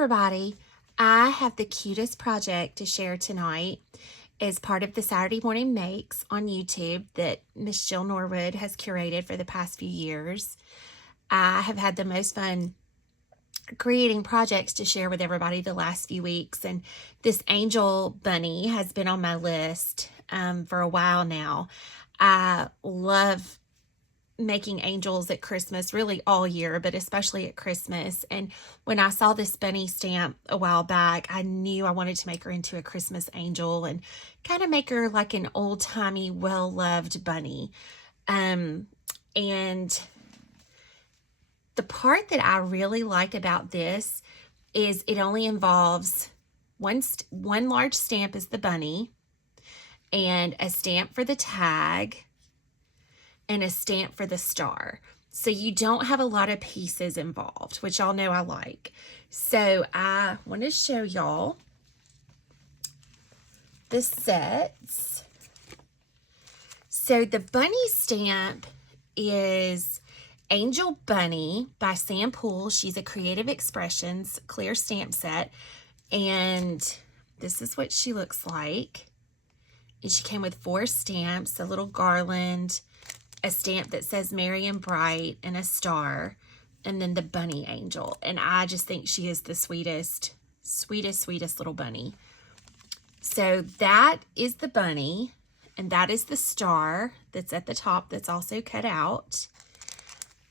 everybody, I have the cutest project to share tonight as part of the Saturday Morning Makes on YouTube that Miss Jill Norwood has curated for the past few years. I have had the most fun creating projects to share with everybody the last few weeks, and this angel bunny has been on my list for a while now. I love making angels at Christmas, really all year, but especially at Christmas. And when I saw this bunny stamp a while back, I knew I wanted to make her into a Christmas angel and kind of make her like an old-timey, well-loved bunny. And the part that I really like about this is it only involves one large stamp is the bunny, and a stamp for the tag, and a stamp for the star. So you don't have a lot of pieces involved, which y'all know I like. So I want to show y'all the sets. So the bunny stamp is Angel Bunny by Sam Poole. She's a Creative Expressions clear stamp set. And this is what she looks like. And she came with 4 stamps, a little garland, a stamp that says Merry and Bright, and a star, and then the bunny angel. And I just think she is the sweetest little bunny. So that is the bunny, and that is the star that's at the top that's also cut out.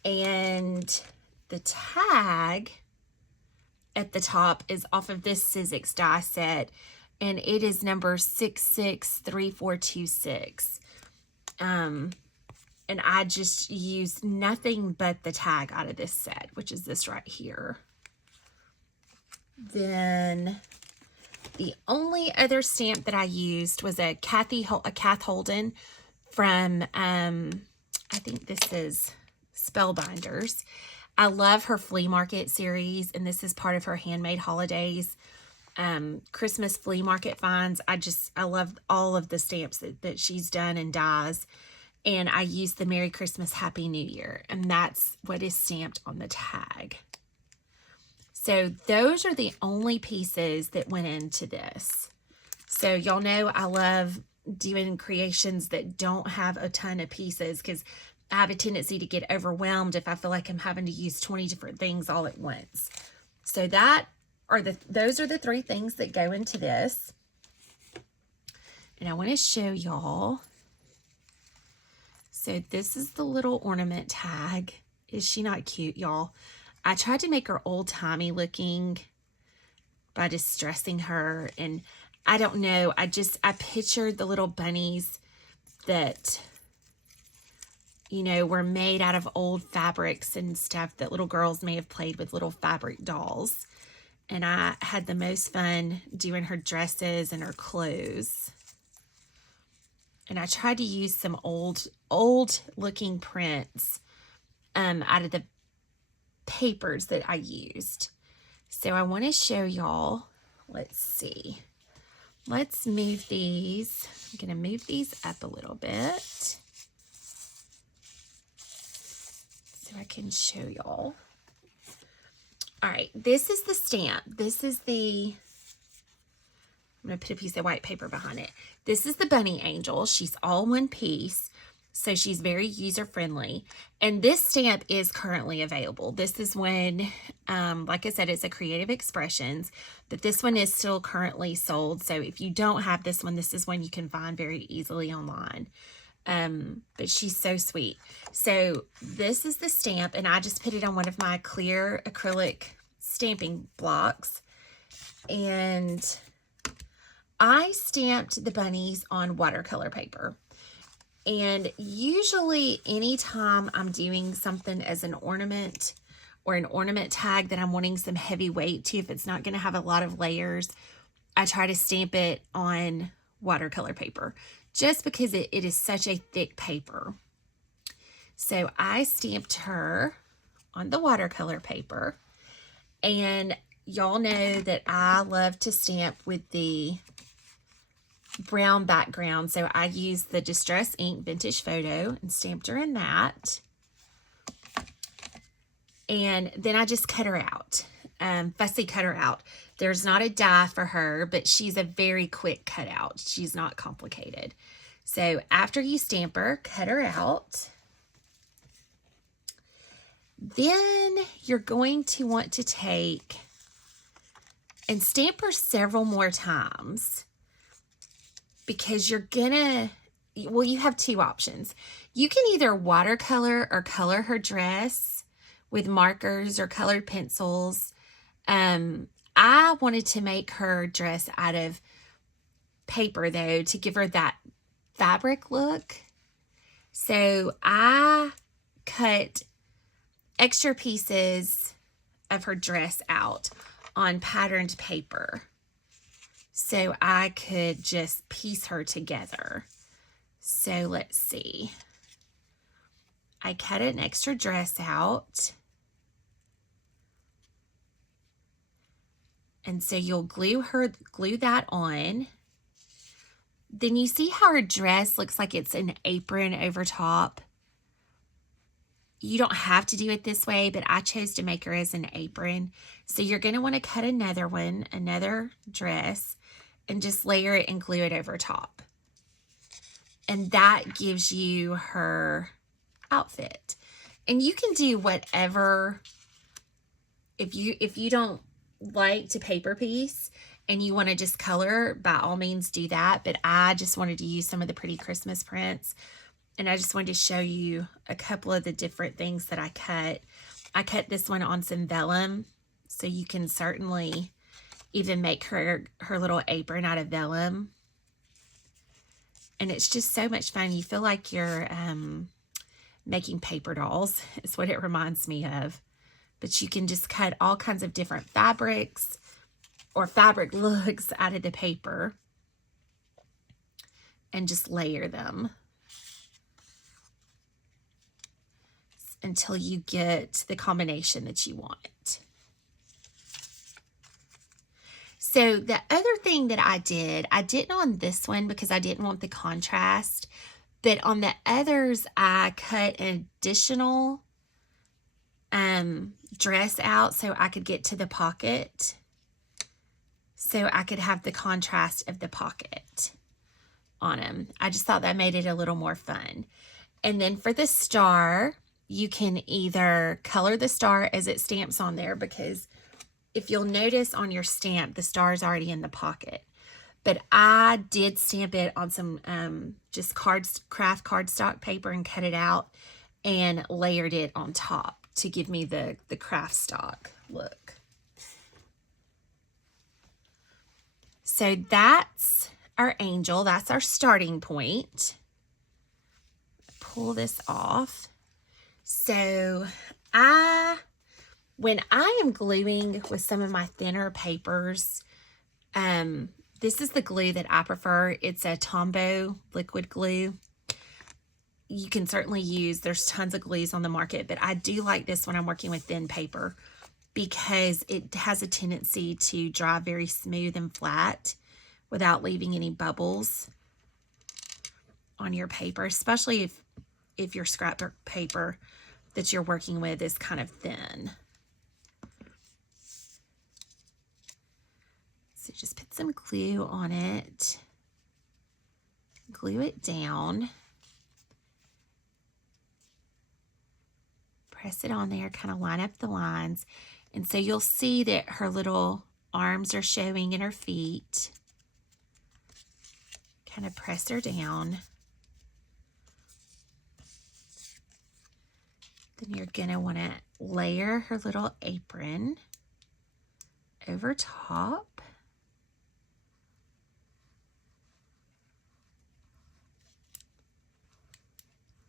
And the tag at the top is off of this Sizzix die set, and it is number 663426. And I just used nothing but the tag out of this set, which is this right here. Then the only other stamp that I used was a Kath Holden from, I think this is Spellbinders. I love her flea market series, and this is part of her Handmade Holidays Christmas flea market finds. I love all of the stamps that she's done and dies. And I used the Merry Christmas, Happy New Year, and that's what is stamped on the tag. So those are the only pieces that went into this. So y'all know I love doing creations that don't have a ton of pieces because I have a tendency to get overwhelmed if I feel like I'm having to use 20 different things all at once. So those are the 3 things that go into this. And I want to show y'all. So this is the little ornament tag. Is she not cute, y'all? I tried to make her old-timey looking by distressing her. And I don't know. I pictured the little bunnies that, you know, were made out of old fabrics and stuff that little girls may have played with, little fabric dolls. And I had the most fun doing her dresses and her clothes. And I tried to use some old looking prints out of the papers that I used. So I want to show y'all, let's see. Let's move these. I'm going to move these up a little bit so I can show y'all. All right, this is the stamp. This is the, I'm going to put a piece of white paper behind it. This is the bunny angel. She's all one piece, so she's very user-friendly. And this stamp is currently available. This is one, like I said, it's a Creative Expressions, but this one is still currently sold. So if you don't have this one, this is one you can find very easily online. But she's so sweet. So this is the stamp, and I just put it on one of my clear acrylic stamping blocks. And I stamped the bunnies on watercolor paper. And usually anytime I'm doing something as an ornament or an ornament tag that I'm wanting some heavy weight to, if it's not going to have a lot of layers, I try to stamp it on watercolor paper just because it is such a thick paper. So I stamped her on the watercolor paper. And y'all know that I love to stamp with the brown background, so I used the Distress Ink Vintage Photo and stamped her in that. And then I just cut her out. fussy cutter out. There's not a die for her, but she's a very quick cutout. She's not complicated. So after you stamp her, cut her out. Then you're going to want to take and stamp her several more times, because you're gonna, well, you have two options. You can either watercolor or color her dress with markers or colored pencils. I wanted to make her dress out of paper though, to give her that fabric look. So I cut extra pieces of her dress out on patterned paper so I could just piece her together. So let's see. I cut an extra dress out. And so you'll glue that on. Then you see how her dress looks like it's an apron over top. You don't have to do it this way, but I chose to make her as an apron. So you're going to want to cut another one, another dress, and just layer it and glue it over top. And that gives you her outfit. And you can do whatever, if you don't like to paper piece and you want to just color, by all means do that. But I just wanted to use some of the pretty Christmas prints. And I just wanted to show you a couple of the different things that I cut. I cut this one on some vellum, so you can certainly even make her little apron out of vellum. And it's just so much fun. You feel like you're making paper dolls. It's what it reminds me of. But you can just cut all kinds of different fabrics or fabric looks out of the paper and just layer them until you get the combination that you want. So the other thing that I didn't on this one because I didn't want the contrast, but on the others, I cut an additional dress out so I could get to the pocket, so I could have the contrast of the pocket on them. I just thought that made it a little more fun. And then for the star, you can either color the star as it stamps on there, because if you'll notice on your stamp, the star is already in the pocket. But I did stamp it on some just craft cardstock paper and cut it out and layered it on top to give me the craft stock look. So that's our angel. That's our starting point. Pull this off. So when I am gluing with some of my thinner papers, this is the glue that I prefer. It's a Tombow liquid glue. You can certainly use, there's tons of glues on the market, but I do like this when I'm working with thin paper because it has a tendency to dry very smooth and flat without leaving any bubbles on your paper, especially if your scrapbook paper that you're working with is kind of thin. So just put some glue on it, glue it down, press it on there, kind of line up the lines. And so you'll see that her little arms are showing and her feet. Kind of press her down. Then you're going to want to layer her little apron over top.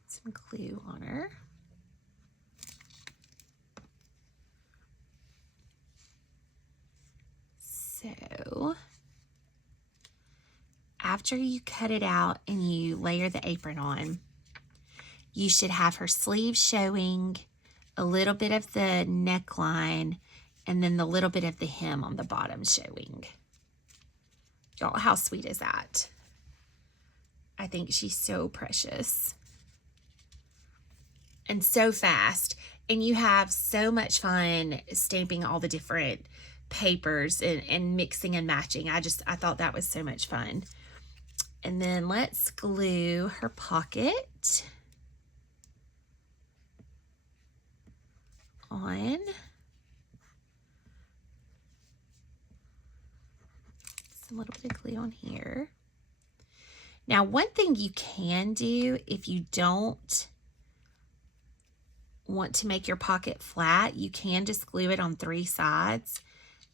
Some glue on her. So after you cut it out and you layer the apron on, you should have her sleeves showing, a little bit of the neckline, and then the little bit of the hem on the bottom showing. Y'all, how sweet is that? I think she's so precious and so fast. And you have so much fun stamping all the different papers and mixing and matching. I thought that was so much fun. And then let's glue her pocket on. Just a little bit of glue on here. Now, one thing you can do if you don't want to make your pocket flat, you can just glue it on 3 sides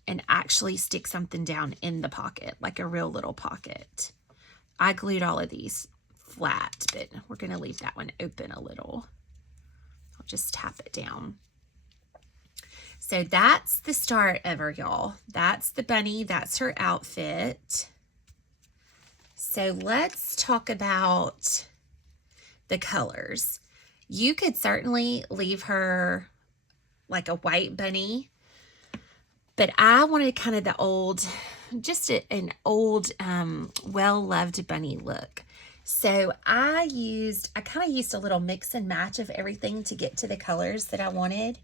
and actually stick something down in the pocket, like a real little pocket. I glued all of these flat, but we're going to leave that one open a little. I'll just tap it down. So that's the start of her, y'all. That's the bunny. That's her outfit. So let's talk about the colors. You could certainly leave her like a white bunny, but I wanted kind of the old, just an old, well-loved bunny look. So I kind of used a little mix and match of everything to get to the colors that I wanted.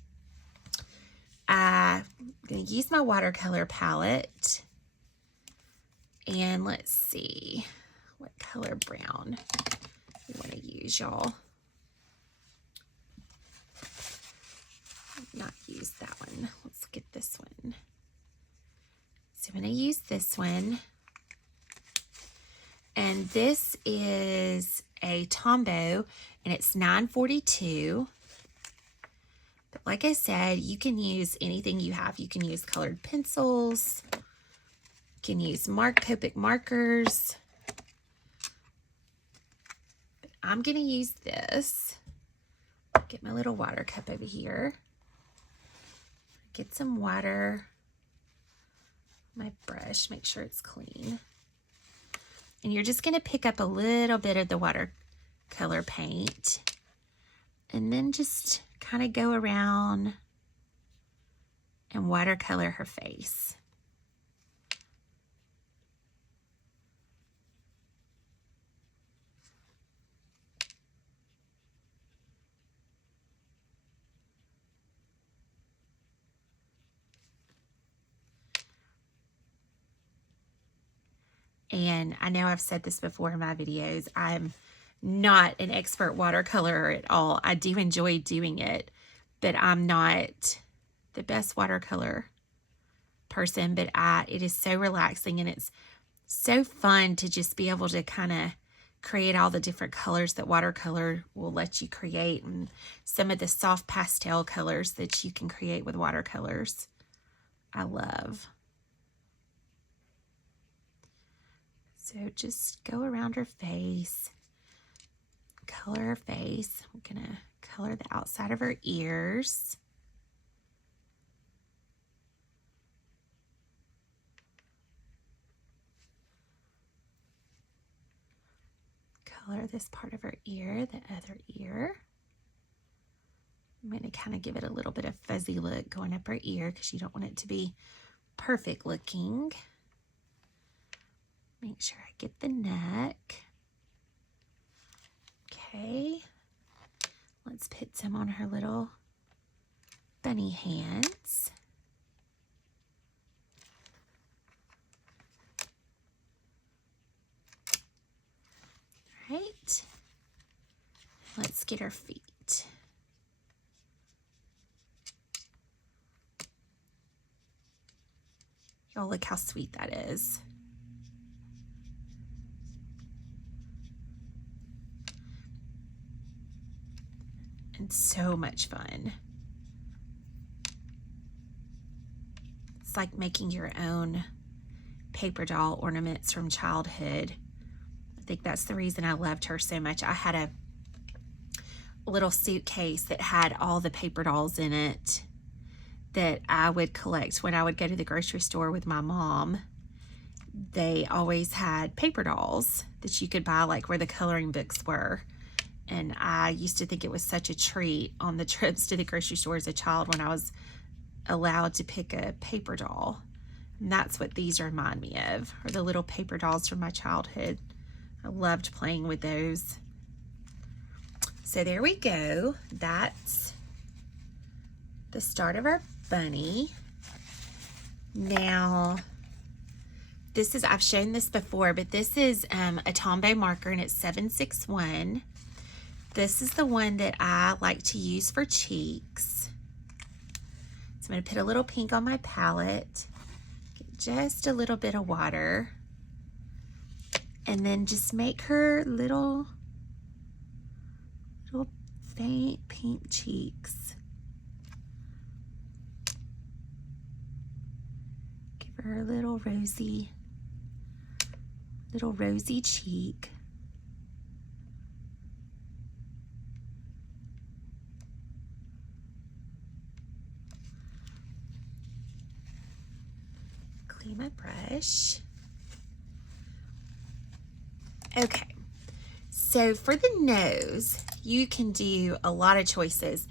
I'm going to use my watercolor palette. And let's see what color brown we want to use, y'all. Not use that one. Let's get this one. So I'm going to use this one. And this is a Tombow, and it's $9.42. But like I said, you can use anything you have. You can use colored pencils. You can use Copic markers. But I'm going to use this. Get my little water cup over here. Get some water. My brush, make sure it's clean. And you're just going to pick up a little bit of the watercolor paint. And then just kind of go around and watercolor her face. And I know I've said this before in my videos, I'm not an expert watercolorer at all. I do enjoy doing it, but I'm not the best watercolor person, but it is so relaxing, and it's so fun to just be able to kind of create all the different colors that watercolor will let you create, and some of the soft pastel colors that you can create with watercolors. I love. So just go around her face, color her face. I'm gonna color the outside of her ears. Color this part of her ear, the other ear. I'm gonna kind of give it a little bit of fuzzy look going up her ear because you don't want it to be perfect looking. Make sure I get the neck. Okay. Let's put some on her little bunny hands. All right. Let's get her feet. Y'all, look how sweet that is. And so much fun. It's like making your own paper doll ornaments from childhood. I think that's the reason I loved her so much. I had a little suitcase that had all the paper dolls in it that I would collect when I would go to the grocery store with my mom. They always had paper dolls that you could buy, like where the coloring books were. And I used to think it was such a treat on the trips to the grocery store as a child when I was allowed to pick a paper doll. And that's what these remind me of, are the little paper dolls from my childhood. I loved playing with those. So there we go. That's the start of our bunny. Now, this is, I've shown this before, but this is a Tombow marker, and it's 761. This is the one that I like to use for cheeks. So I'm going to put a little pink on my palette, get just a little bit of water, and then just make her little faint pink cheeks. Give her a little rosy cheek. Clean my brush. Okay, so for the nose, you can do a lot of choices.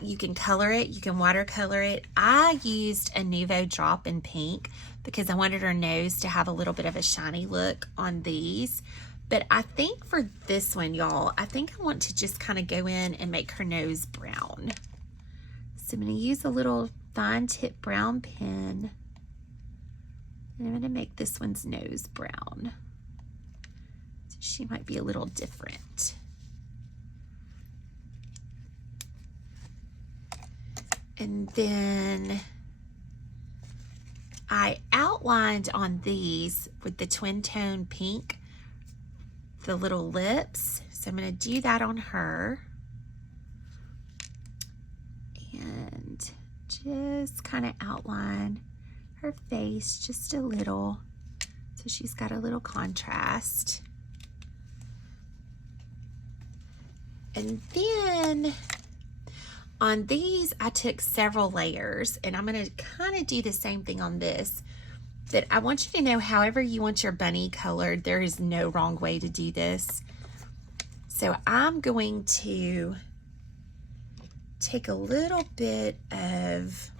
You can color it, you can watercolor it. I used a Nuvo drop in pink because I wanted her nose to have a little bit of a shiny look on these. But I think for this one, y'all, I think I want to just kind of go in and make her nose brown. So I'm going to use a little fine tip brown pen, and I'm going to make this one's nose brown. So she might be a little different. And then I outlined on these with the twin tone pink, the little lips. So I'm going to do that on her. And just kind of outline her face just a little. So she's got a little contrast. And then on these, I took several layers, and I'm going to kind of do the same thing on this. But I want you to know, however you want your bunny colored, there is no wrong way to do this. So I'm going to take a little bit of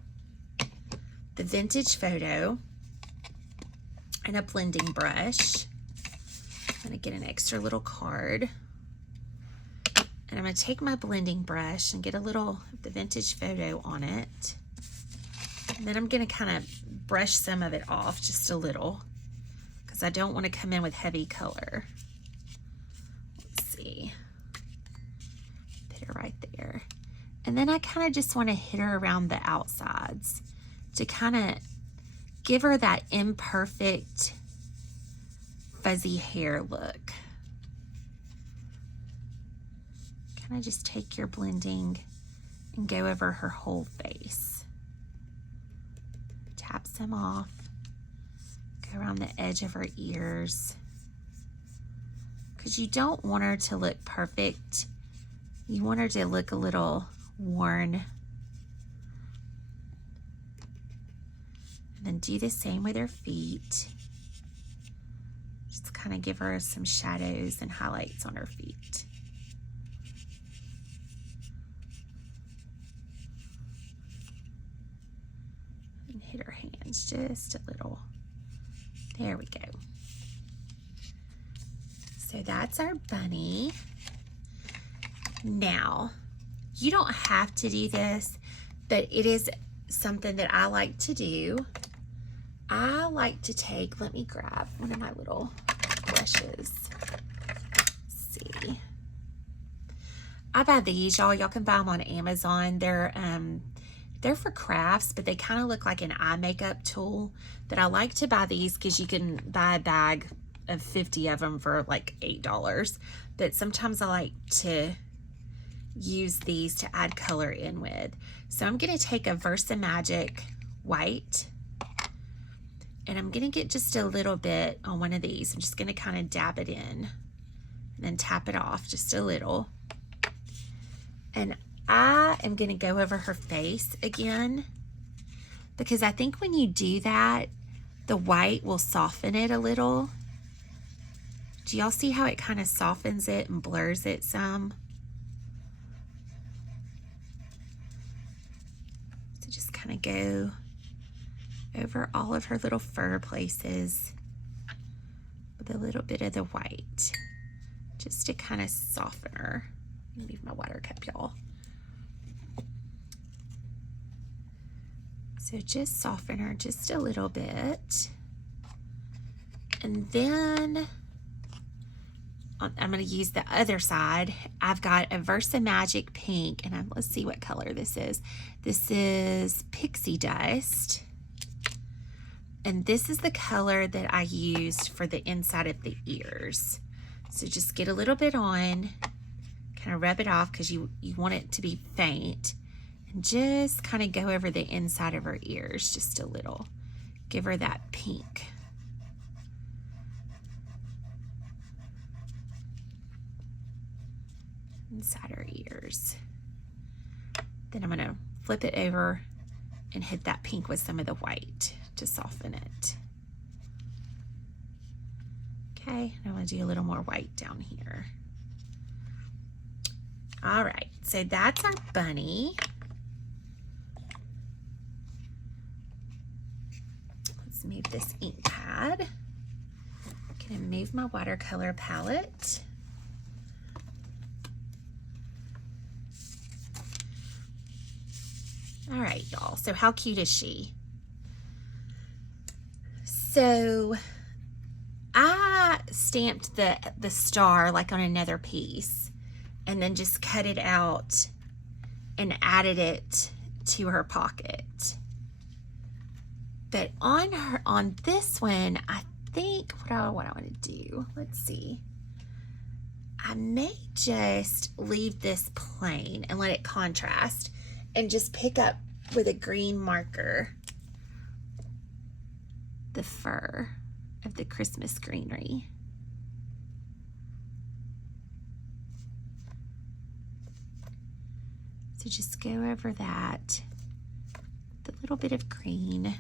the vintage photo and a blending brush. I'm going to get an extra little card. And I'm going to take my blending brush and get a little of the vintage photo on it. And then I'm going to kind of brush some of it off just a little, because I don't want to come in with heavy color. Let's see. Put her right there. And then I kind of just want to hit her around the outsides to kind of give her that imperfect fuzzy hair look. Kind of just take your blending and go over her whole face. Tap some off. Go around the edge of her ears. Because you don't want her to look perfect. You want her to look a little worn. And then do the same with her feet. Just kind of give her some shadows and highlights on her feet. Hit her hands just a little. There we go. So that's our bunny. Now, you don't have to do this, but it is something that I like to do. I like to take, let me grab one of my little brushes. Let's see. I buy these, y'all. Y'all can buy them on Amazon. They're for crafts, but they kind of look like an eye makeup tool. But I like to buy these because you can buy a bag of 50 of them for like $8. But sometimes I like to use these to add color in with. So I'm going to take a Versamagic white, and I'm going to get just a little bit on one of these. I'm just going to kind of dab it in and then tap it off just a little. And I am going to go over her face again, because I think when you do that, the white will soften it a little. Do y'all see how it kind of softens it and blurs it some? So just kind of go over all of her little fur places with a little bit of the white, just to kind of soften her. Leave my water cup, y'all. So just soften her just a little bit. And then I'm going to use the other side. I've got a Versa Magic Pink, and let's see what color this is. This is Pixie Dust. And this is the color that I used for the inside of the ears. So just get a little bit on, kind of rub it off because you want it to be faint. And just kind of go over the inside of her ears just a little. Give her that pink. Inside her ears. Then I'm going to flip it over and hit that pink with some of the white to soften it. Okay, I'm going to do a little more white down here. All right, so that's our bunny. Let's move this ink pad. I'm going to move my watercolor palette. All right, y'all, so how cute is she? So I stamped the star like on another piece and then just cut it out and added it to her pocket. But on this one, I think what I want to do, let's see. I may just leave this plain and let it contrast and just pick up with a green marker the fur of the Christmas greenery. So just go over that, the little bit of green.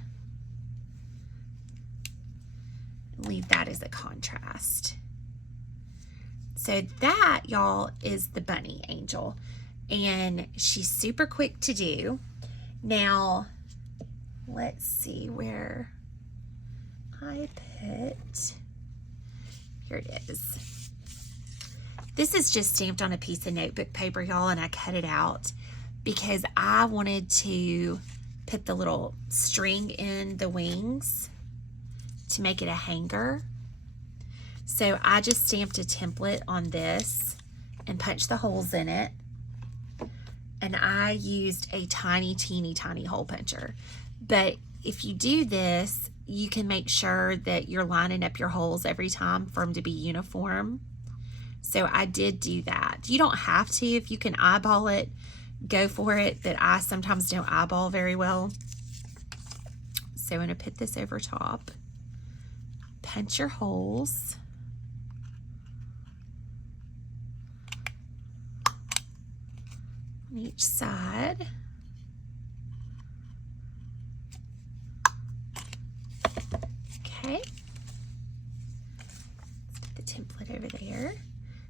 Leave that as a contrast. So that, y'all, is the bunny angel. And she's super quick to do. Now, let's see where I put, here it is. This is just stamped on a piece of notebook paper, y'all, and I cut it out because I wanted to put the little string in the wings to make it a hanger. So I just stamped a template on this and punched the holes in it. And I used a tiny, teeny, tiny hole puncher. But if you do this, you can make sure that you're lining up your holes every time for them to be uniform. So I did do that. You don't have to. If you can eyeball it, go for it. But I sometimes don't eyeball very well. So I'm going to put this over top. Punch your holes. On each side. Okay. Let's put the template over there.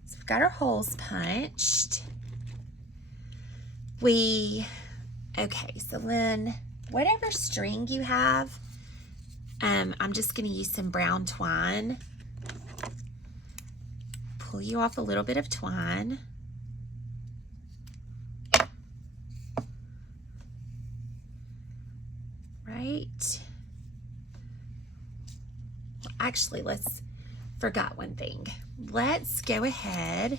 So we've got our holes punched. Okay, so then whatever string you have, I'm just going to use some brown twine. Pull you off a little bit of twine. Right. Actually, forgot one thing. Let's go ahead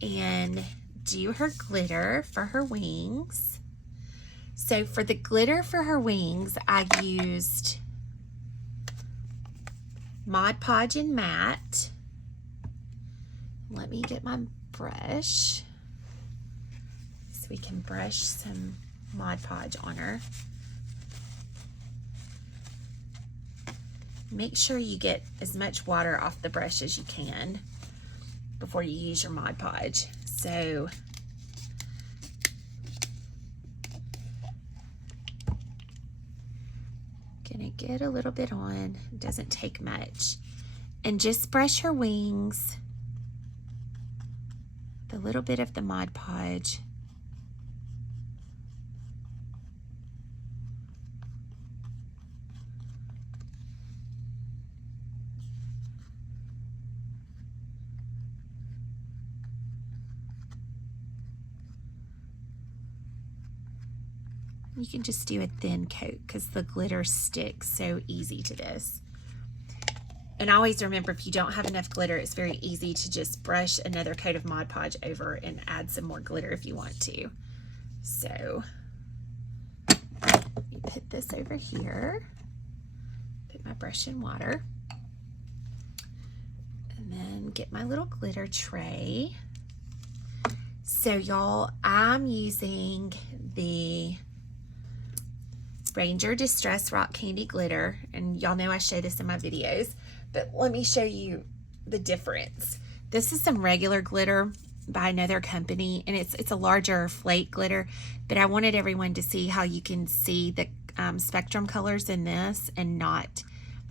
and do her glitter for her wings. So for the glitter for her wings, I used Mod Podge and Matte. Let me get my brush so we can brush some Mod Podge on her. Make sure you get as much water off the brush as you can before you use your Mod Podge. So gonna get a little bit on, it doesn't take much, and just brush her wings, the little bit of the Mod Podge. You can just do a thin coat because the glitter sticks so easy to this. And always remember, if you don't have enough glitter, it's very easy to just brush another coat of Mod Podge over and add some more glitter if you want to. So, let me put this over here. Put my brush in water. And then get my little glitter tray. So y'all, I'm using the Ranger Distress Rock Candy Glitter. And y'all know I show this in my videos. But let me show you the difference. This is some regular glitter by another company, and it's a larger flake glitter, but I wanted everyone to see how you can see the spectrum colors in this and not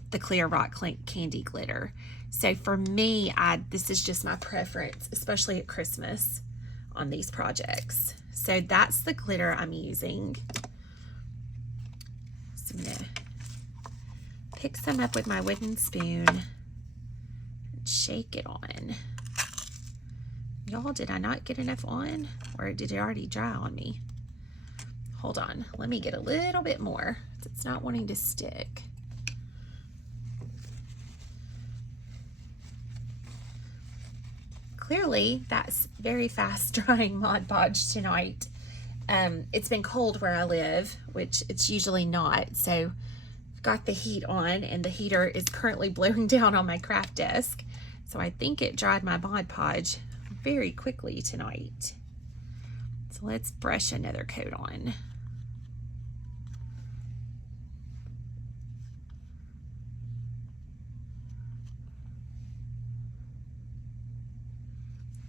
the clear rock candy glitter. So for me, this is just my preference, especially at Christmas on these projects. So that's the glitter I'm using. So I'm gonna pick some up with my wooden spoon and shake it on. Y'all, did I not get enough on? Or did it already dry on me? Hold on, let me get a little bit more. It's not wanting to stick. Clearly, that's very fast drying Mod Podge tonight. It's been cold where I live, which it's usually not, so got the heat on, and the heater is currently blowing down on my craft desk. So I think it dried my Mod Podge very quickly tonight. So let's brush another coat on.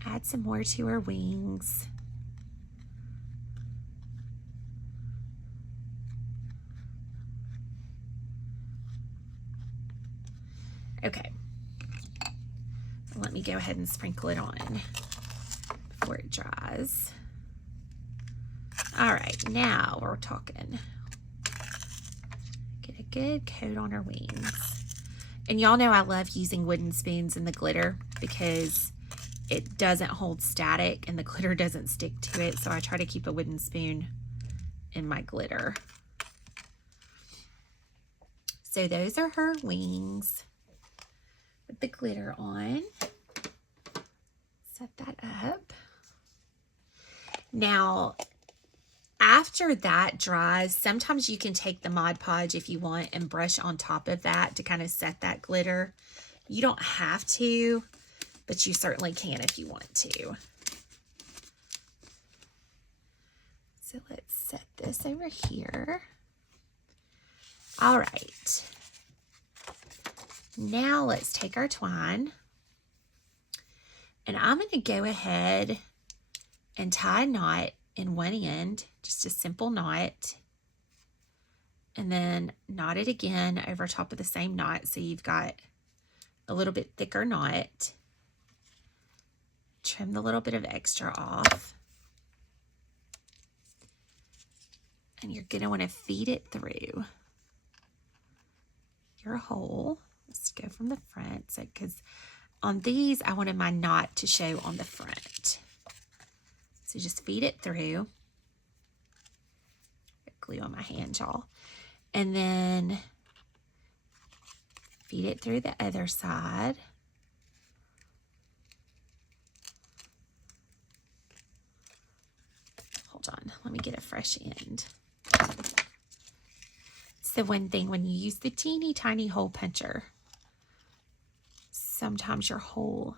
Add some more to her wings. Okay, let me go ahead and sprinkle it on before it dries. All right, now we're talking. Get a good coat on her wings. And y'all know I love using wooden spoons in the glitter because it doesn't hold static and the glitter doesn't stick to it, so I try to keep a wooden spoon in my glitter. So those are her wings. The glitter on. Set that up. Now, after that dries, sometimes you can take the Mod Podge if you want and brush on top of that to kind of set that glitter. You don't have to, but you certainly can if you want to. So let's set this over here. All right. Now let's take our twine, and I'm going to go ahead and tie a knot in one end, just a simple knot, and then knot it again over top of the same knot so you've got a little bit thicker knot. Trim the little bit of extra off, and you're going to want to feed it through your hole. Let's go from the front, so because on these I wanted my knot to show on the front. So just feed it through. Get glue on my hand, y'all. And then feed it through the other side. Hold on, let me get a fresh end. It's the one thing when you use the teeny tiny hole puncher, sometimes your hole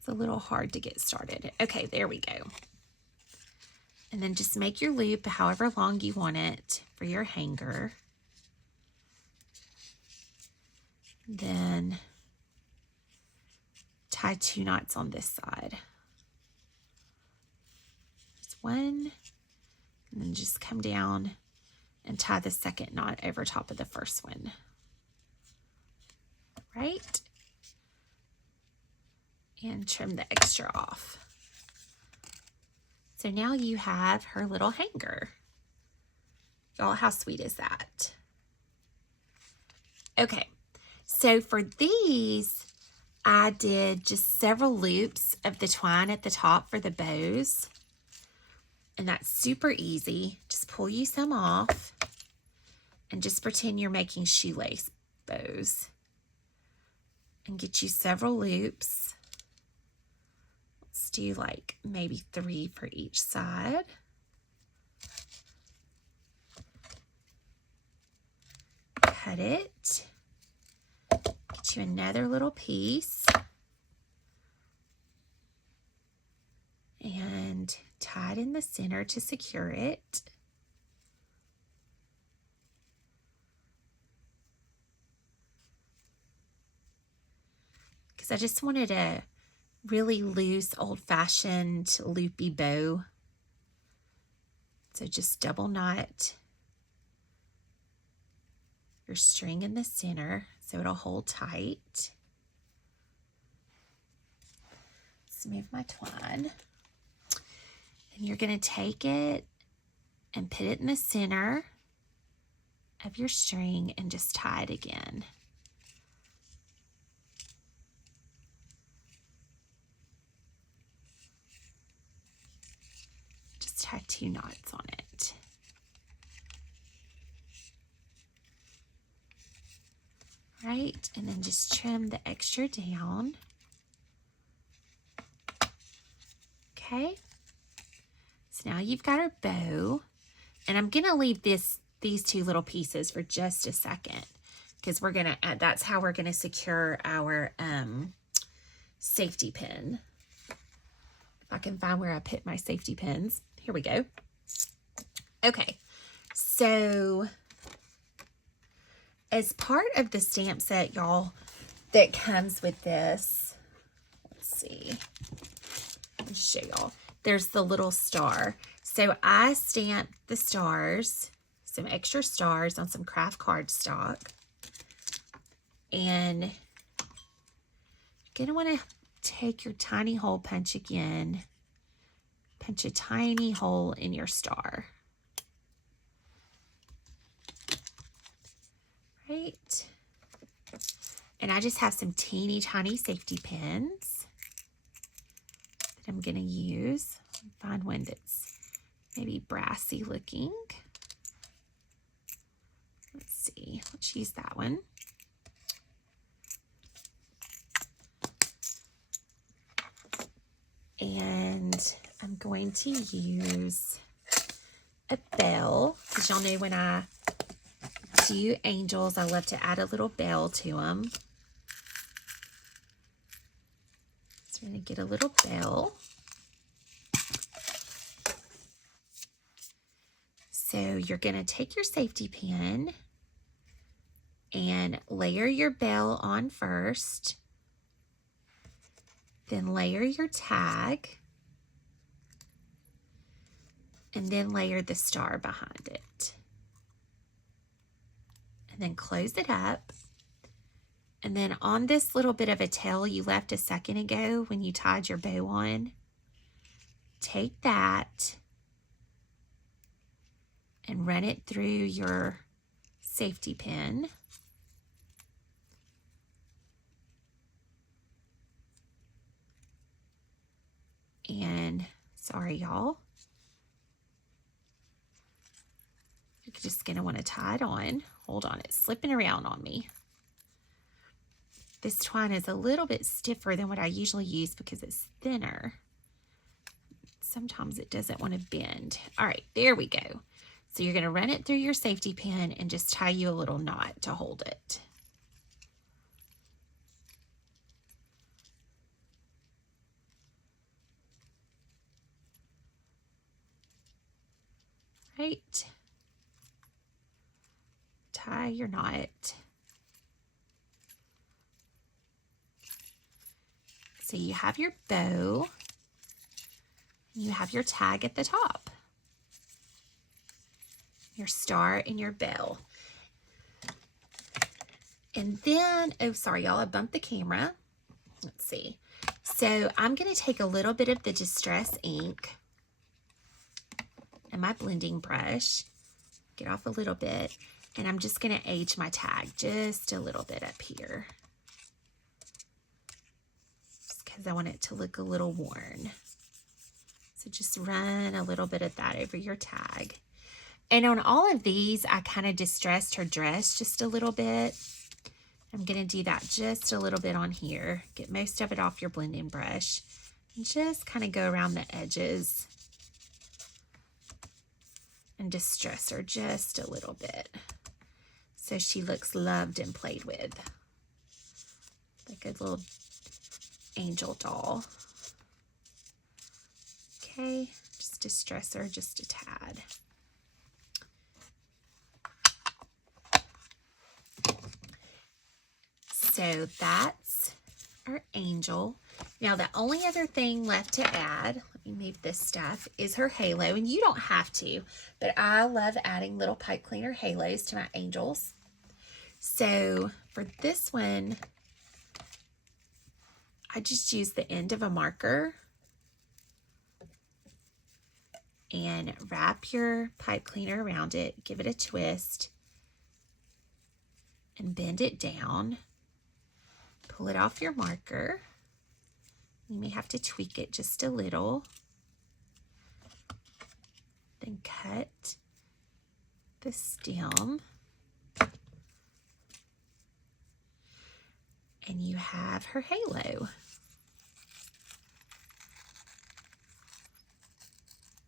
is a little hard to get started. Okay, there we go. And then just make your loop however long you want it for your hanger. Then tie 2 knots on this side. Just one, and then just come down and tie the second knot over top of the first one. Right? And trim the extra off. So now you have her little hanger. Y'all, how sweet is that? Okay, so for these, I did just several loops of the twine at the top for the bows. And that's super easy. Just pull you some off and just pretend you're making shoelace bows. And get you several loops. Let's do like maybe 3 for each side. Cut it. Get you another little piece. And tie it in the center to secure it. Because I just wanted a really loose, old-fashioned, loopy bow. So just double knot your string in the center so it'll hold tight. Let's move my twine. And you're going to take it and put it in the center of your string and just tie it again. Just tie 2 knots on it. Right, and then just trim the extra down. Okay, so now you've got our bow, and I'm gonna leave these 2 little pieces for just a second because we're gonna add, that's how we're gonna secure our safety pin. If I can find where I put my safety pins. Here we go. Okay, so as part of the stamp set, y'all, that comes with this, let's see, let me show y'all. There's the little star. So I stamped the stars, some extra stars on some craft cardstock. And you're gonna wanna take your tiny hole punch again, punch a tiny hole in your star. Right, and I just have some teeny tiny safety pins that I'm going to use. Find one that's maybe brassy looking. Let's see, let's use that one. And I'm going to use a bell, because y'all know when I do angels, I love to add a little bell to them. So I'm going to get a little bell. So you're going to take your safety pin and layer your bell on first. Then layer your tag. And then layer the star behind it. Then close it up, and then on this little bit of a tail you left a second ago when you tied your bow on, take that and run it through your safety pin. And sorry y'all, you're just going to want to tie it on. Hold on, it's slipping around on me. This twine is a little bit stiffer than what I usually use because it's thinner. Sometimes it doesn't want to bend. All right, there we go. So you're going to run it through your safety pin and just tie you a little knot to hold it. Right. Tie your knot. So you have your bow, you have your tag at the top, your star and your bell. And then, oh, sorry, y'all, I bumped the camera. Let's see. So I'm going to take a little bit of the Distress ink and my blending brush, get off a little bit, and I'm just going to age my tag just a little bit up here. Just because I want it to look a little worn. So just run a little bit of that over your tag. And on all of these, I kind of distressed her dress just a little bit. I'm going to do that just a little bit on here. Get most of it off your blending brush. And just kind of go around the edges and distress her just a little bit, so she looks loved and played with. Like a little angel doll. Okay, just distress her just a tad. So that's our angel. Now the only other thing left to add, let me move this stuff, is her halo. And you don't have to, but I love adding little pipe cleaner halos to my angels. So for this one, I just use the end of a marker and wrap your pipe cleaner around it, give it a twist, and bend it down. Pull it off your marker. You may have to tweak it just a little. Then cut the stem. And you have her halo.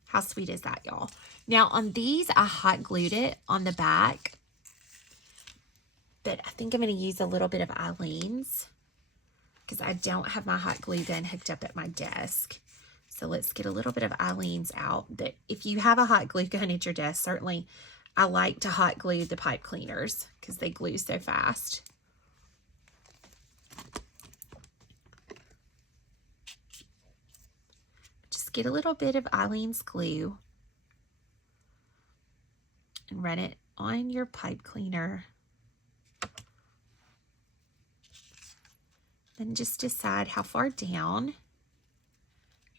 How sweet is that, y'all? Now on these, I hot glued it on the back, but I think I'm going to use a little bit of Eileen's because I don't have my hot glue gun hooked up at my desk. So let's get a little bit of Eileen's out. But if you have a hot glue gun at your desk, certainly I like to hot glue the pipe cleaners because they glue so fast. Just get a little bit of Eileen's glue and run it on your pipe cleaner. Then just decide how far down you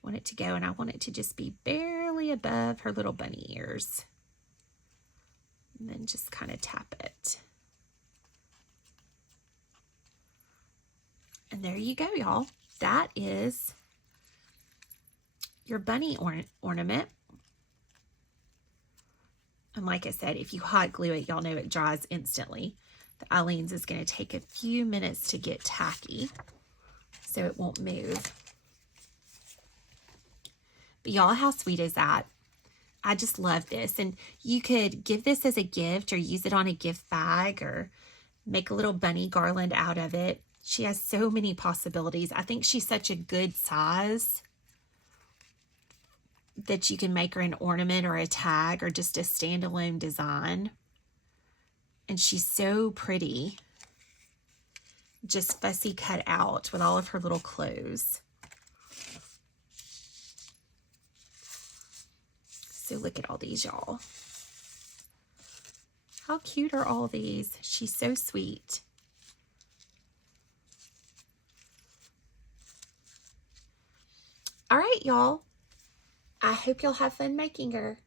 want it to go, and I want it to just be barely above her little bunny ears. And then just kind of tap it. And there you go, y'all. That is your bunny ornament. And like I said, if you hot glue it, y'all know it dries instantly. The Eileen's is going to take a few minutes to get tacky, so it won't move. But y'all, how sweet is that? I just love this. And you could give this as a gift or use it on a gift bag or make a little bunny garland out of it. She has so many possibilities. I think she's such a good size that you can make her an ornament or a tag or just a standalone design. And she's so pretty. Just fussy cut out with all of her little clothes. So look at all these, y'all. How cute are all these? She's so sweet. All right, y'all. I hope y'all have fun making her.